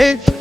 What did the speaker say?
Ei.